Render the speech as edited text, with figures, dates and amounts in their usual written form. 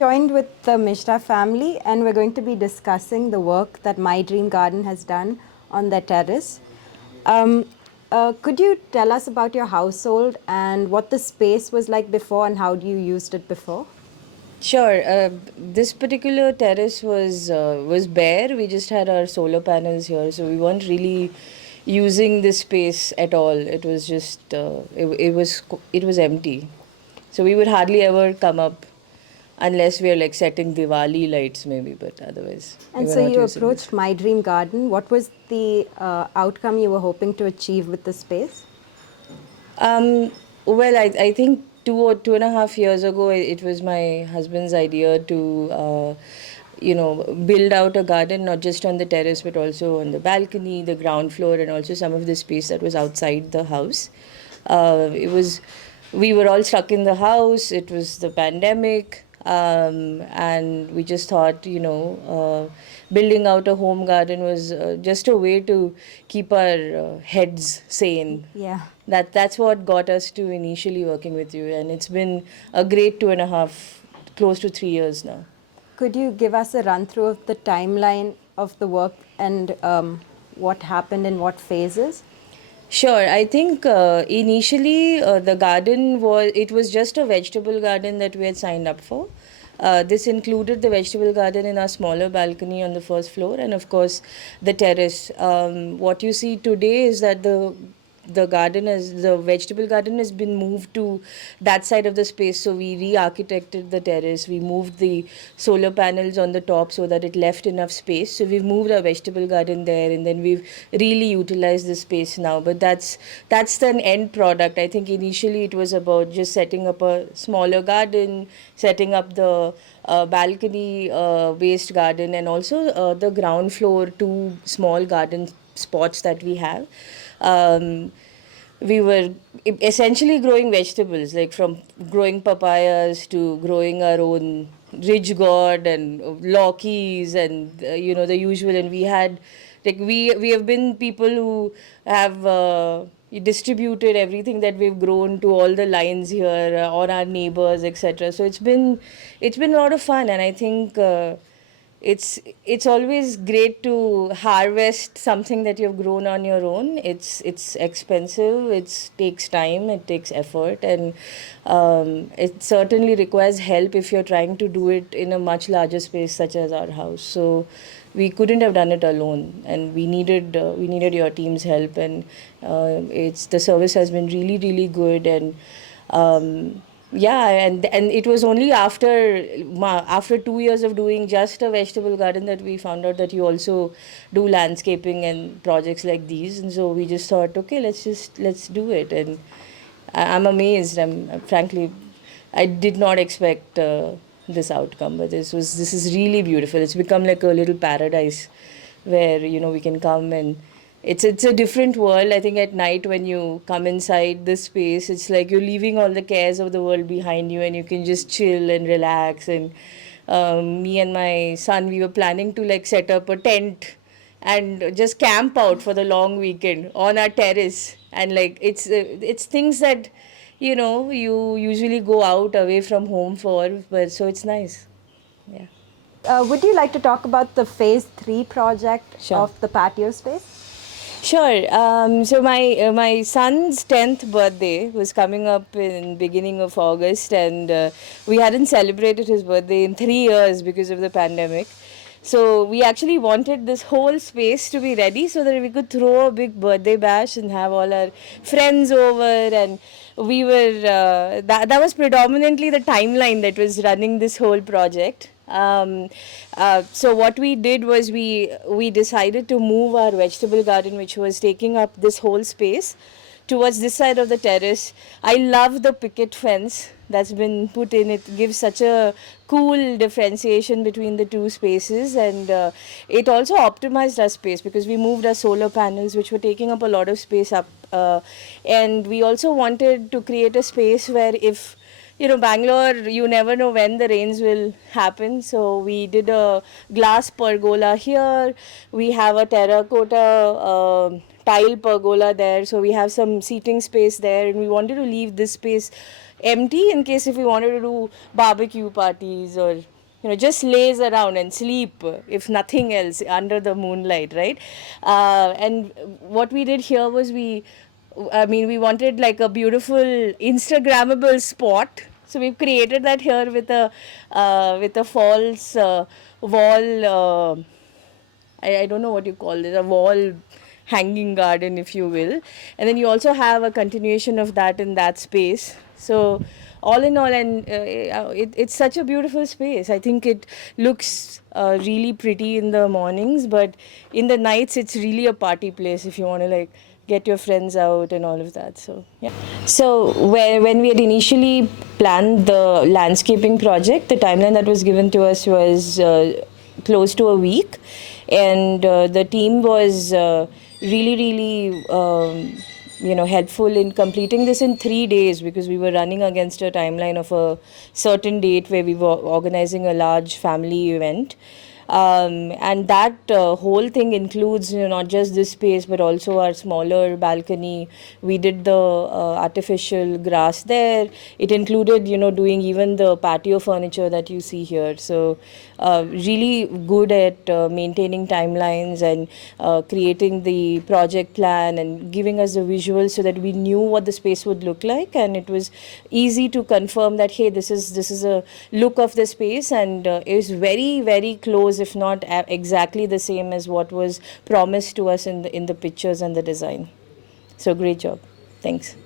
Joined with the Mishra family, and we're going to be discussing the work that My Dream Garden has done on their terrace. Um, could you tell us about your household and what the space was like before and how you used it before? Sure. This particular terrace was bare. We just had our solar panels here, so we weren't really using this space at all. It was just it was empty. So we would hardly ever come up unless we are like setting Diwali lights, maybe. But otherwise, we And were so not you using this. approached My Dream Garden. What was the outcome you were hoping to achieve with the space? Um, I think 2.5 years ago, it was my husband's idea to, build out a garden, not just on the terrace, but also on the balcony, the ground floor, and also some of the space that was outside the house. We were all stuck in the house. It was the pandemic. And we just thought, building out a home garden was just a way to keep our heads sane. Yeah. That's what got us to initially working with you, and it's been a great 2.5, close to 3 years now. Could you give us a run through of the timeline of the work and what happened in what phases? Sure. I think initially the garden was just a vegetable garden that we had signed up for. This included the vegetable garden in our smaller balcony on the first floor, and of course the terrace. What you see today is that the vegetable garden has been moved to that side of the space. So we re-architected the terrace. We moved the solar panels on the top so that it left enough space. So we've moved our vegetable garden there, and then we've really utilized the space now. But that's the end product. I think initially it was about just setting up a smaller garden, setting up the balcony based garden, and also the ground floor two small garden spots that we have. We were essentially growing vegetables, like from growing papayas to growing our own ridge gourd and laukies and the usual. And we had we have been people who have distributed everything that we've grown to all the lines here or our neighbors, etc. So it's been a lot of fun, and I think it's always great to harvest something that you've grown on your own. It's expensive, it takes time, it takes effort, and it certainly requires help if you're trying to do it in a much larger space such as our house. So we couldn't have done it alone, and we needed your team's help, and it's the service has been really really good. And yeah, and it was only after 2 years of doing just a vegetable garden that we found out that you also do landscaping and projects like these. And so we just thought, okay, let's do it. And I'm amazed. I'm frankly, I did not expect this outcome, but this is really beautiful. It's become like a little paradise where we can come, and it's a different world. I think at night when you come inside this space, it's like you're leaving all the cares of the world behind you, and you can just chill and relax. And me and my son, we were planning to like set up a tent and just camp out for the long weekend on our terrace. And like it's things that you usually go out away from home for, but so it's nice. Yeah. Would you like to talk about the phase 3 project Sure. of the patio space? Sure. So my son's 10th birthday was coming up in beginning of August, and we hadn't celebrated his birthday in 3 years because of the pandemic. So we actually wanted this whole space to be ready so that we could throw a big birthday bash and have all our friends over. And we were that was predominantly the timeline that was running this whole project. So what we did was we decided to move our vegetable garden, which was taking up this whole space, towards this side of the terrace. I love the picket fence that's been put in. It gives such a cool differentiation between the two spaces, and it also optimized our space because we moved our solar panels, which were taking up a lot of space up, and we also wanted to create a space where if Bangalore, you never know when the rains will happen. So we did a glass pergola here. We have a terracotta tile pergola there, so we have some seating space there, and we wanted to leave this space empty in case if we wanted to do barbecue parties or just laze around and sleep, if nothing else, under the moonlight, right? And what we did here was we wanted like a beautiful Instagrammable spot. So we've created that here with a false wall. I don't know what you call it, a wall hanging garden, if you will. And then you also have a continuation of that in that space. So all in all, and it's such a beautiful space. I think it looks really pretty in the mornings, but in the nights it's really a party place if you want to like get your friends out and all of that. So yeah. So when we had initially planned the landscaping project, the timeline that was given to us was close to a week, and the team was really helpful in completing this in 3 days, because we were running against a timeline of a certain date where we were organizing a large family event. And that whole thing includes not just this space but also our smaller balcony. We did the artificial grass there. It included doing even the patio furniture that you see here. So really good at maintaining timelines and creating the project plan and giving us the visuals so that we knew what the space would look like, and it was easy to confirm that hey, this is a look of the space, and it is very very close, if not exactly the same as what was promised to us in the pictures and the design. So great job. Thanks.